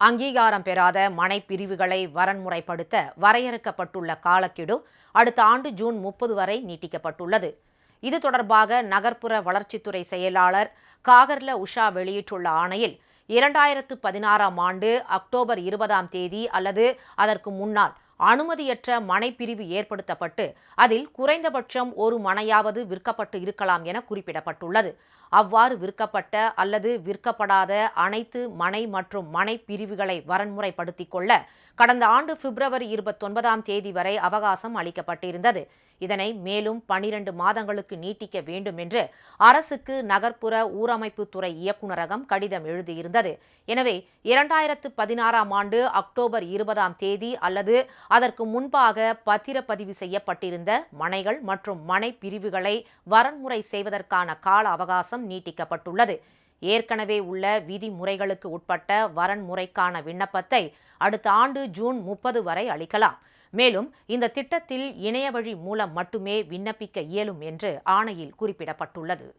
அங்கீகாரம் பெறாத மனை பிரிவுகளை வரன்முறைப்படுத்த வரையறுக்கப்பட்டுள்ள காலக்கெடு அடுத்த ஆண்டு ஜூன் முப்பது வரை நீட்டிக்கப்பட்டுள்ளது. இது தொடர்பாக நகர்ப்புற வளர்ச்சித்துறை செயலாளர் காகர்ல உஷா வெளியிட்டுள்ள ஆணையில் இரண்டாயிரத்து பதினாறாம் ஆண்டு அக்டோபர் இருபதாம் தேதி அல்லது அதற்கு முன்னால் அனுமதியற்ற மனைப்பிரிவு ஏற்படுத்தப்பட்டு அதில் குறைந்தபட்சம் ஒரு மனையாவது விற்கப்பட்டு இருக்கலாம் என குறிப்பிடப்பட்டுள்ளது. அவ்வாறு விற்கப்பட்ட அல்லது விற்கப்படாத அனைத்து மனை மற்றும் மனை பிரிவுகளை வரன்முறைப்படுத்திக் கொள்ள கடந்த ஆண்டு பிப்ரவரி இருபத்தொன்பதாம் தேதி வரை அவகாசம் அளிக்கப்பட்டிருந்தது. இதனை மேலும் பனிரண்டு மாதங்களுக்கு நீட்டிக்க வேண்டும் என்று அரசுக்கு நகர்ப்புற ஊரமைப்புத்துறை இயக்குநரகம் கடிதம் எழுதியிருந்தது. எனவே இரண்டாயிரத்து பதினாறாம் ஆண்டு அக்டோபர் இருபதாம் தேதி அல்லது அதற்கு முன்பாக பத்திரப்பதிவு செய்யப்பட்டிருந்த மனைகள் மற்றும் மனை பிரிவுகளை வரன்முறை செய்வதற்கான கால அவகாசம் நீட்டிக்கப்பட்டுள்ளது. ஏற்கனவே உள்ள விதிமுறைகளுக்கு உட்பட்ட வரன்முறைக்கான விண்ணப்பத்தை அடுத்த ஆண்டு ஜூன் முப்பது வரை அளிக்கலாம். மேலும் இந்த திட்டத்தில் இணைய வழி மூலம் மட்டுமே விண்ணப்பிக்க இயலும் என்று ஆணையில் குறிப்பிடப்பட்டுள்ளது.